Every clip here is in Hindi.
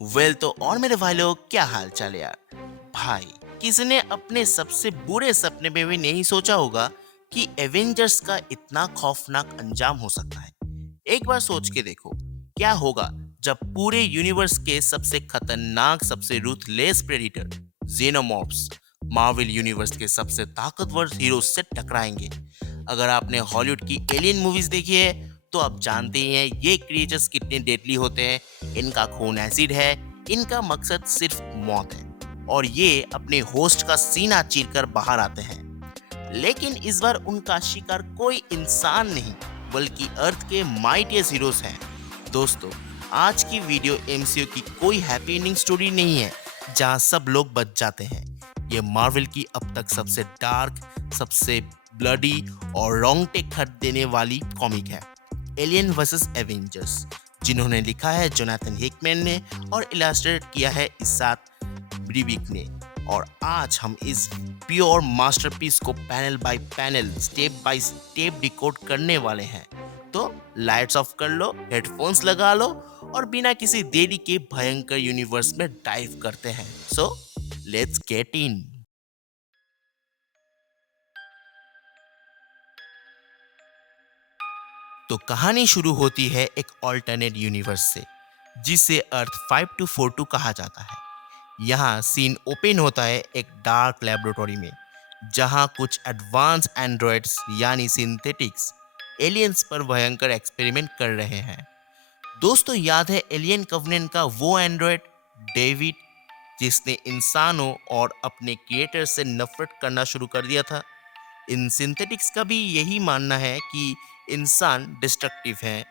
तो और मेरे भाई लोग क्या हाल चाल है यार। भाई, किसने अपने सबसे बुरे सपने में भी नहीं सोचा होगा कि एवेंजर्स का इतना खौफनाक अंजाम हो सकता है। एक बार सोच के देखो, क्या होगा जब पूरे यूनिवर्स के सबसे खतरनाक, सबसे रूथलेस प्रेडिटर जेनोमॉर्फ्स मार्वल यूनिवर्स के सबसे ताकतवर हीरो से टकराएंगे। अगर आपने हॉलीवुड की एलियन मूवीज देखी है तो आप जानते ही हैं ये क्रिएचर्स कितने डेडली होते हैं। इनका खून एसिड है, इनका मकसद सिर्फ मौत है और ये अपने होस्ट का सीना चीरकर बाहर आते हैं। लेकिन इस बार उनका शिकार कोई इंसान नहीं बल्कि अर्थ के माइटियस्ट हीरोज हैं। दोस्तों, आज की वीडियो एमसीयू की कोई हैप्पी एंडिंग स्टोरी नहीं है जहां सब लोग बच जाते हैं। ये मार्वल की अब तक सबसे डार्क, सबसे ब्लडी और रोंगटे खट देने वाली कॉमिक है, एलियन वर्सेस एवेंजर्स, जिन्होंने लिखा है जोनाथन हिकमैन ने और इलास्ट्रेट किया है इसात ब्रीविक ने। और आज हम इस प्योर मास्टरपीस को panel bye panel, step by step decode करने वाले हैं। तो लाइट्स ऑफ कर लो, हेडफोन्स लगा लो और बिना किसी देरी के भयंकर यूनिवर्स में डाइव करते हैं। So let's get in. तो कहानी शुरू होती है एक ऑल्टरनेट यूनिवर्स से, जिसे अर्थ 5242 कहा जाता है। यहाँ सीन ओपन होता है एक डार्क लेबोरेटरी में, जहाँ कुछ एडवांस एंड्रॉइड्स यानी सिंथेटिक्स एलियंस पर भयंकर एक्सपेरिमेंट कर रहे हैं। दोस्तों, याद है एलियन कवनेंट का वो एंड्रॉइड डेविड, जिसने इंसानों और अपने क्रिएटर से नफरत करना शुरू कर दिया था। इन सिंथेटिक्स का भी यही मानना है कि इंसान डिस्ट्रक्टिव हैं,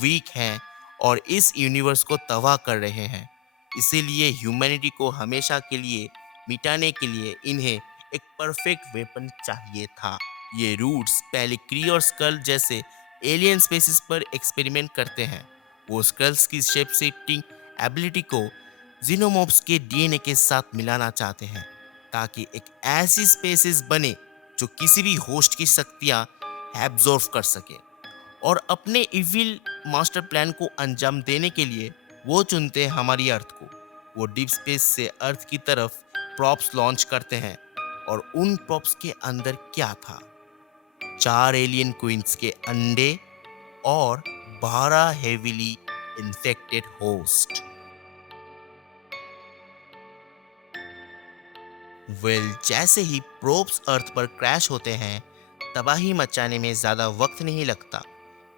वीक हैं और इस यूनिवर्स को तबाह कर रहे हैं। इसीलिए ह्यूमैनिटी को हमेशा के लिए मिटाने के लिए इन्हें एक परफेक्ट वेपन चाहिए था। ये रूट्स पहले क्री और स्कल जैसे एलियन स्पेसिस पर एक्सपेरिमेंट करते हैं। वो स्कल्स की शेप शिफ्टिंग एबिलिटी को जीनोमॉर्फ्स के डीएनए के साथ मिलाना चाहते हैं, ताकि एक ऐसी स्पेसिस बने जो किसी भी होस्ट की शक्तियां एब्जॉर्व कर सके। और अपने इविल मास्टर प्लान को अंजाम देने के लिए वो चुनते हैं हमारी अर्थ को। वो डीप स्पेस से अर्थ की तरफ प्रॉप्स लॉन्च करते हैं और उन प्रॉप्स के अंदर क्या था? 4 एलियन क्वींस के अंडे और 12 हेवीली इन्फेक्टेड होस्ट। जैसे ही प्रोब्स अर्थ पर क्रैश होते हैं, तबाही मचाने में ज्यादा वक्त नहीं लगता।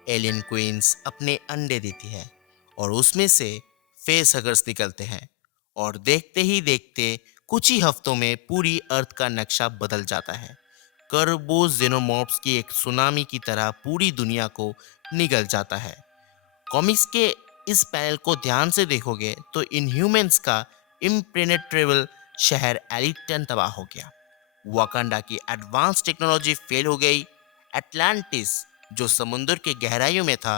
एलियन क्वींस अपने अंडे देती है और उसमें से फेस हगर्स निकलते हैं और देखते ही देखते कुछ ही हफ्तों में पूरी अर्थ का नक्शा बदल जाता है। कर्बो जेनोमॉर्फ्स की एक सुनामी की तरह पूरी दुनिया को निगल जाता है। कॉमिक्स के इस पैनल को ध्यान से देखोगे तो इनह्यूमंस का इम्पेनेट्रेबल शहर एलिटन तबाह हो गया। वाकांडा की एडवांस टेक्नोलॉजी फेल हो गई। एटलांटिस, जो समुद्र के गहराइयों में था,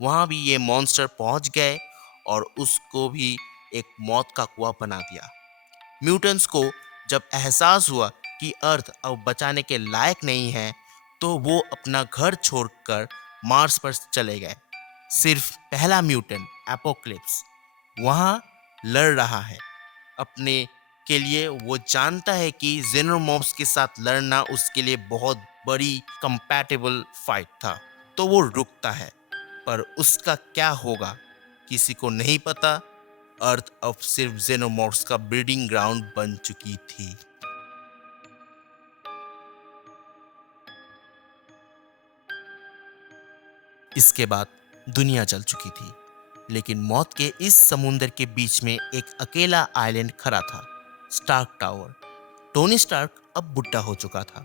वहां भी ये मॉन्स्टर पहुंच गए और उसको भी एक मौत का कुआं बना दिया। म्यूटेंट्स को जब एहसास हुआ कि अर्थ अब बचाने के लायक नहीं है, तो वो अपना घर छोड़कर मार्स पर चले गए। सिर्फ पहला म्यूटेंट एपोक्लिप्स वहां लड़ रहा है अपने के लिए। वो जानता है कि जेनोमॉर्फ्स के साथ लड़ना उसके लिए बहुत बड़ी कंपैटिबल फाइट था, तो वो रुकता है। पर उसका क्या होगा किसी को नहीं पता। अर्थ अब सिर्फ जेनोमॉर्फ्स का ब्रीडिंग ग्राउंड बन चुकी थी। इसके बाद दुनिया जल चुकी थी, लेकिन मौत के इस समुंदर के बीच में एक अकेला आइलैंड खड़ा था, स्टार्क टावर। टोनी स्टार्क अब बुढ़ा हो चुका था,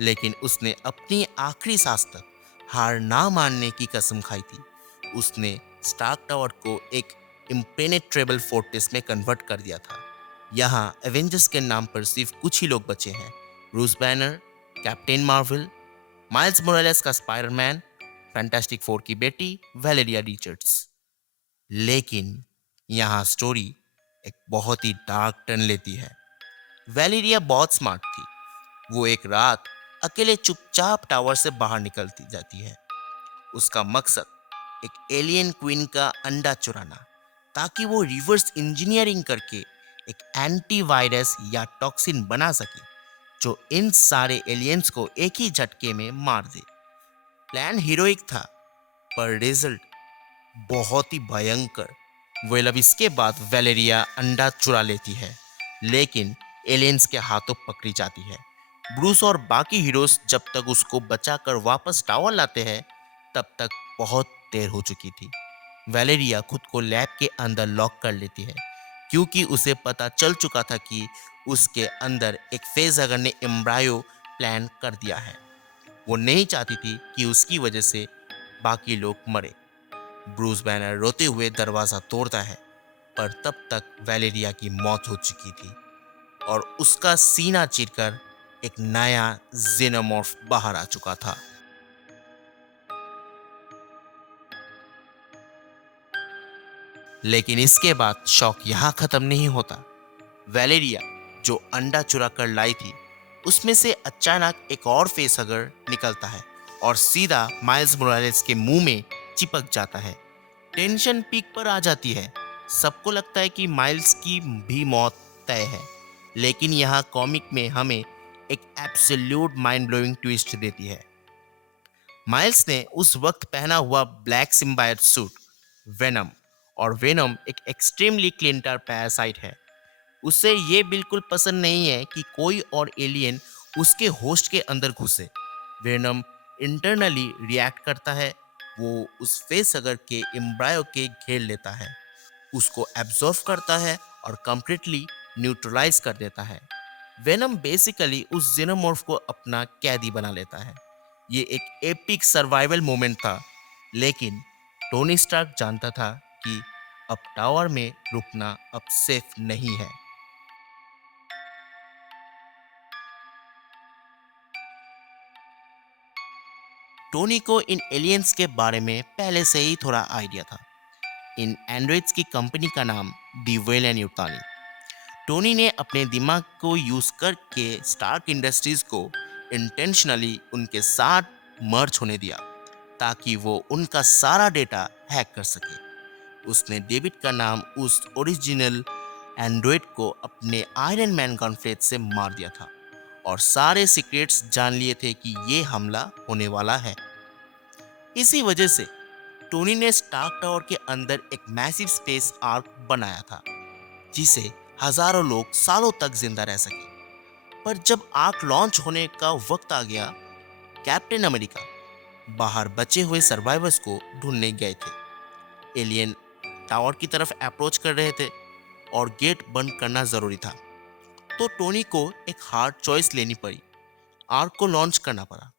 लेकिन उसने अपनी आखिरी सांस तक हार ना मानने की कसम खाई थी। उसने स्टार्क टावर को एक इम्पेनेट्रेबल फोर्ट्रेस में कन्वर्ट कर दिया था। यहाँ एवेंजर्स के नाम पर सिर्फ कुछ ही लोग बचे हैं: Bruce Banner, Captain Marvel, Miles Morales का स्पाइडरमैन, फैंटास्टिक फोर की बेटी वैलेरिया रिचर्ड्स। लेकिन यहाँ स्टोरी एक बहुत ही डार्क टर्न लेती है। वैलेरिया बहुत स्मार्ट थी। वो एक रात अकेले चुपचाप टावर से बाहर निकलती जाती है। उसका मकसद एक एलियन क्वीन का अंडा चुराना, ताकि वो रिवर्स इंजीनियरिंग करके एक एंटीवायरस या टॉक्सिन बना सके जो इन सारे एलियंस को एक ही झटके में मार दे। प्लान हीरोइक था, पर रिजल्ट बहुत ही भयंकर। वेल, अब इसके बाद वेलेरिया अंडा चुरा लेती है, लेकिन एलियंस के हाथों पकड़ी जाती है। ब्रूस और बाकी हीरोज जब तक उसको बचाकर वापस टावर लाते हैं, तब तक बहुत देर हो चुकी थी। वेलेरिया खुद को लैब के अंदर लॉक कर लेती है, क्योंकि उसे पता चल चुका था कि उसके अंदर एक फेसहगर ने एम्ब्रायो प्लान कर दिया है। वो नहीं चाहती थी कि उसकी वजह से बाकी लोग मरे। ब्रूस बैनर रोते हुए दरवाजा तोड़ता है, पर तब तक वेलेरिया की मौत हो चुकी थी और उसका सीना चीरकर एक नया जेनोमॉर्फ बाहर आ चुका था। लेकिन इसके बाद शौक यहाँ खत्म नहीं होता। वेलेरिया जो अंडा चुरा कर लाई थी, उसमें से अचानक एक और फेसहगर निकलता है और सीधा माइल्स मोरालेस के मुंह में चिपक जाता है। टेंशन पीक पर आ जाती है। सबको लगता है कि माइल्स की भी मौत तय है, लेकिन यहाँ कॉमिक में हमें एक एब्सोल्यूट माइंड ब्लोइंग ट्विस्ट देती है। माइल्स ने उस वक्त पहना हुआ ब्लैक सिम्बायोट सूट वेनम, और वेनम एक एक्सट्रीमली क्लिंटर पैरासाइट है। उसे ये बिल्कुल पसंद नहीं है कि कोई और एलियन उसके होस्ट के अंदर घुसे। वेनम इंटरनली रिएक्ट करता है। वो उस फेसहगर के एम्ब्रायो के घेर लेता है, उसको एब्जॉर्व करता है और कंप्लीटली न्यूट्रलाइज कर देता है। वेनम बेसिकली उस जेनोमॉर्फ को अपना कैदी बना लेता है। ये एक एपिक सर्वाइवल मोमेंट था, लेकिन टोनी स्टार्क जानता था कि अब टावर में रुकना अब सेफ नहीं है। टोनी को इन एलियंस के बारे में पहले से ही थोड़ा आइडिया था। इन एंड्रॉइड्स की कंपनी का नाम दी वेलन यूटानी। टोनी ने अपने दिमाग को यूज करके स्टार्क इंडस्ट्रीज को इंटेंशनली उनके साथ मर्ज होने दिया, ताकि वो उनका सारा डेटा हैक कर सके। उसने डेविड का नाम उस ओरिजिनल एंड्रॉइड को अपने आयरन मैन गॉन्फ्लेट से मार दिया था, और सारे सीक्रेट्स जान लिए थे कि ये हमला होने वाला है। इसी वजह से टोनी ने स्टार्क टावर के अंदर एक मैसिव स्पेस आर्क बनाया था, जिसे हजारों लोग सालों तक जिंदा रह सके। पर जब आर्क लॉन्च होने का वक्त आ गया, कैप्टन अमेरिका बाहर बचे हुए सर्वाइवर्स को ढूंढने गए थे। एलियन टावर की तरफ अप्रोच कर रहे थे और गेट बंद करना जरूरी था। तो टोनी को एक हार्ड चॉइस लेनी पड़ी। आर्क को लॉन्च करना पड़ा।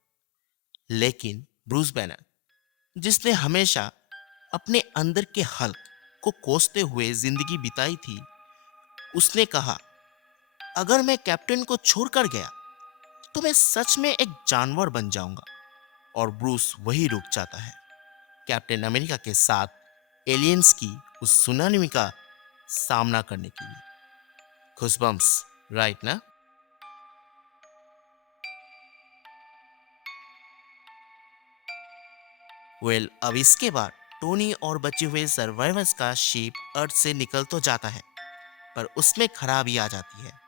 लेकिन ब्रूस बैनर, जिसने हमेशा अपने अंदर के हल्क को कोसते हुए जिंदगी बिताई थी, उसने कहा, अगर मैं कैप्टन को छोड़कर गया तो मैं सच में एक जानवर बन जाऊंगा। और ब्रूस वही रुक जाता है, कैप्टन अमेरिका के साथ एलियंस की उस सुनामी का सामना करने के लिए। खुशबम्स, राइट ना? वेल, अब इसके बाद टोनी और बचे हुए सर्वाइवर्स का शिप अर्थ से निकल तो जाता है, पर उसमें खराबी आ जाती है।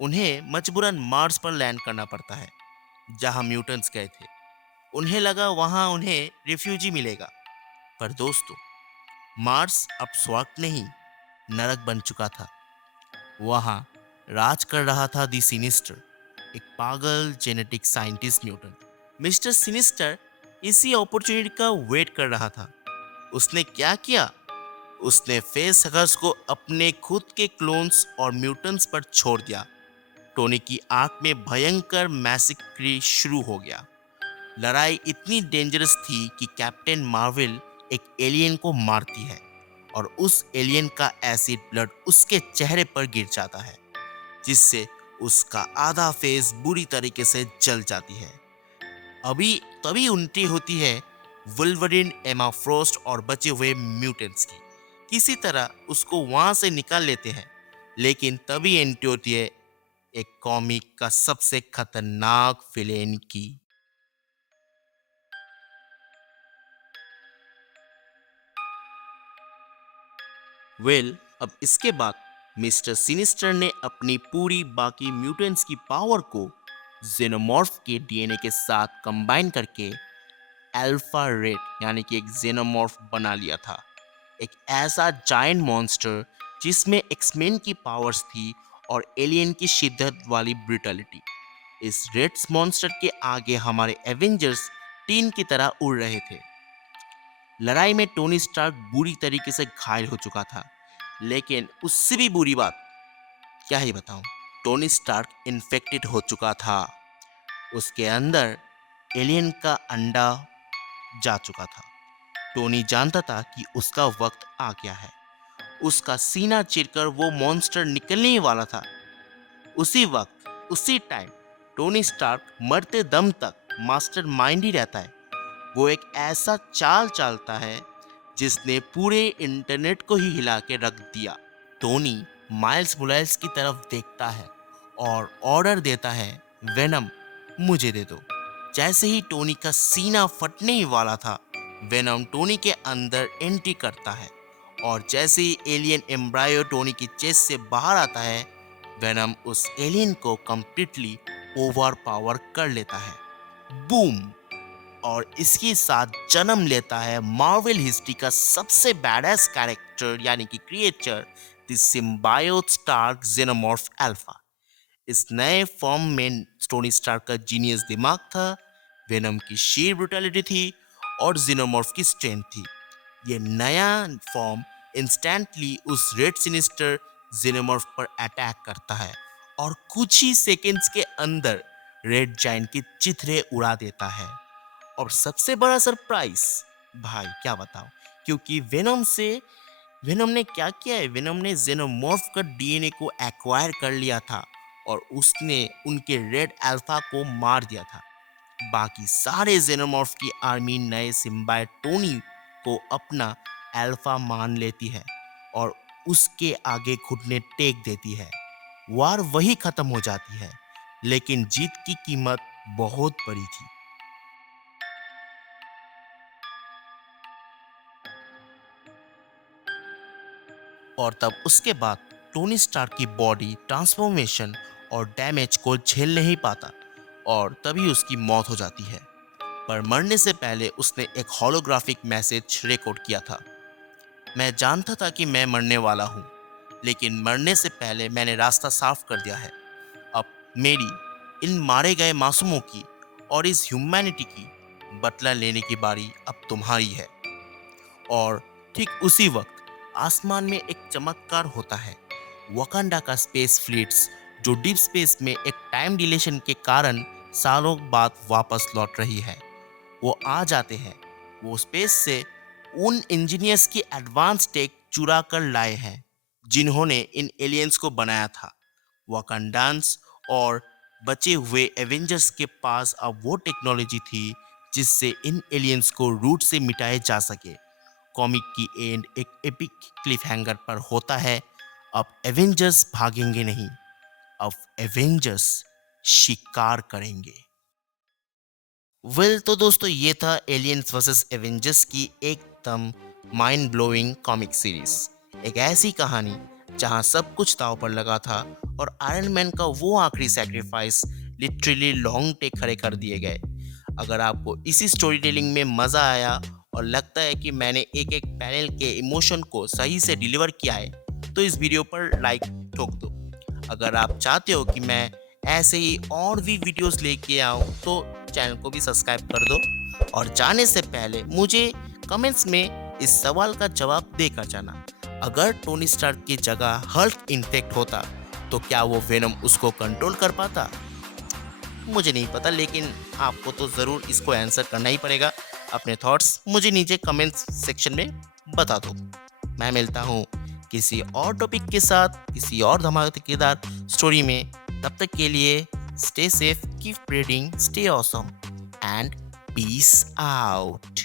उन्हें मजबूरन मार्स पर लैंड करना पड़ता है, जहां म्यूटेंट्स गए थे। उन्हें लगा वहां उन्हें रिफ्यूजी मिलेगा, पर दोस्तों, मार्स अब स्वर्ग नहीं, नरक बन चुका था। वहां राज कर रहा था दी सिनिस्टर, एक पागल genetic scientist mutant. Mister sinister इसी अपॉर्चुनिटी का वेट कर रहा था। उसने क्या किया? उसने फेस हगर्स को अपने खुद के क्लोन्स और म्यूटेंट्स पर छोड़ दिया। टोनी की आंख में भयंकर मैसेक्री शुरू हो गया। लड़ाई इतनी डेंजरस थी कि कैप्टन मार्वल एक एलियन को मारती है, और उस एलियन का एसिड ब्लड उसके चेहरे पर गिर जाता है, जिससे उसका आधा फेस बुरी तरीके से जल जाती है। अभी तभी उल्टी होती है वुल्वरिन, एमा फ्रोस्ट और बचे हुए म्यूटेंट्स की। किसी तरह उसको वहां से निकाल लेते हैं, लेकिन तभी एंट्री होती है एक कॉमिक का सबसे खतरनाक विलेन की। अब इसके बाद मिस्टर सिनिस्टर ने अपनी पूरी बाकी म्यूटेंट्स की पावर को जेनोमॉर्फ के डीएनए के साथ कंबाइन करके अल्फा रेड यानी कि एक जेनोमॉर्फ बना लिया था। एक ऐसा जायंट मॉन्स्टर जिसमें एक्समेन की पावर्स थी और एलियन की शिद्दत वाली ब्रूटलिटी। इस रेड्स मॉन्स्टर के आगे हमारे एवेंजर्स टीन की तरह उड़ रहे थे। लड़ाई में टोनी स्टार्क बुरी तरीके से घायल हो चुका था, लेकिन उससे भी बुरी बात क्या ही बताऊं, टोनी स्टार्क इन्फेक्टेड हो चुका था। उसके अंदर एलियन का अंडा जा चुका था। टोनी जानता था कि उसका वक्त आ गया है। उसका सीना चीरकर वो मॉन्स्टर निकलने ही वाला था। उसी वक्त, उसी टाइम टोनी स्टार्क मरते दम तक मास्टरमाइंड ही रहता है। वो एक ऐसा चाल चलता है जिसने पूरे इंटरनेट को ही हिला के रख दिया। टोनी माइल्स मोरेल्स की तरफ देखता है और ऑर्डर देता है, वेनम मुझे दे दो। जैसे ही टोनी का सीना फटने ही वाला था, वेनम टोनी के अंदर एंट्री करता है और जैसे ही एलियन एम्ब्रायो टोनी की चेस्ट से बाहर आता है, वेनम उस एलियन को कंप्लीटली ओवर पावर कर लेता है। बूम! और इसके साथ जन्म लेता है मार्वल हिस्ट्री का सबसे बैडएस कैरेक्टर यानी कि creature, the symbiote Stark xenomorph alpha. इस नए फॉर्म में टोनी स्टार्क का जीनियस दिमाग था, वेनम की sheer ब्रुटलिटी थी और जेनोमॉर्फ की स्ट्रेंथ थी। ये नया फॉर्म इंस्टेंटली उस रेड सिनिस्टर जेनोमॉर्फ पर अटैक करता है और कुछ ही सेकंड्स के अंदर रेड जायंट की चिथड़े उड़ा देता है। और सबसे बड़ा सरप्राइज, भाई क्या बताऊं, क्योंकि वेनम ने क्या किया है, वेनम ने जेनोमॉर्फ का डीएनए को एक्वायर कर लिया था और उसने उनके रेड अल्फा को मार दिया था। बाकी सारे जेनोमॉर्फ की आर्मी नए सिम्बायोट टोनी को अपना अल्फा मान लेती है और उसके आगे घुटने टेक देती है। वार वही खत्म हो जाती है, लेकिन जीत की कीमत बहुत बड़ी थी। और तब उसके बाद टोनी स्टार्क की बॉडी ट्रांसफॉर्मेशन और डैमेज को झेल नहीं पाता और तभी उसकी मौत हो जाती है। पर मरने से पहले उसने एक होलोग्राफिक मैसेज रिकॉर्ड किया था, मैं जानता था कि मैं मरने वाला हूँ, लेकिन मरने से पहले मैंने रास्ता साफ कर दिया है। अब मेरी इन मारे गए मासूमों की और इस ह्यूमैनिटी की बदला लेने की बारी अब तुम्हारी है। और ठीक उसी वक्त आसमान में एक चमत्कार होता है। वकांडा का स्पेस फ्लीट्स, जो डीप स्पेस में एक टाइम डिलेशन के कारण सालों बाद वापस लौट रही है, वो आ जाते हैं। वो स्पेस से उन इंजीनियर्स की एडवांस टेक चुरा कर लाए हैं जिन्होंने इन एलियंस को बनाया था। वकांडांस और बचे हुए एवेंजर्स के पास अब वो टेक्नोलॉजी थी जिससे इन एलियंस को रूट से मिटाए जा सके। कॉमिक की एंड एक एपिक क्लिफ हैंगर पर होता है, अब एवेंजर्स भागेंगे नहीं, अब एवेंजर्स शिकार करेंगे। तो दोस्तों, ये था एलियंस वर्सेस एवेंजर्स की एकदम माइंड ब्लोइंग कॉमिक सीरीज। एक ऐसी कहानी जहां सब कुछ दांव पर लगा था और आयरन मैन का वो आखिरी सैक्रिफाइस लिटरली लॉन्ग टेक खड़े कर दिए गए। अगर आपको इसी स्टोरी टेलिंग में मज़ा आया और लगता है कि मैंने एक एक पैनल के इमोशन को सही से डिलीवर किया है, तो इस वीडियो पर लाइक ठोक दो। अगर आप चाहते हो कि मैं ऐसे ही और भी वीडियोस लेके आऊँ, तो चैनल को भी सब्सक्राइब कर दो। और जाने से पहले मुझे कमेंट्स में इस सवाल का जवाब देकर जाना, अगर टोनी स्टार्क की जगह हल्क इन्फेक्ट होता तो क्या वो वेनम उसको कंट्रोल कर पाता? मुझे नहीं पता, लेकिन आपको तो ज़रूर इसको आंसर करना ही पड़ेगा। अपने थॉट्स मुझे नीचे कमेंट सेक्शन में बता दो। मैं मिलता हूँ किसी और टॉपिक के साथ, किसी और धमाकेदार स्टोरी में। तब तक के लिए stay safe, keep reading, stay awesome and peace out.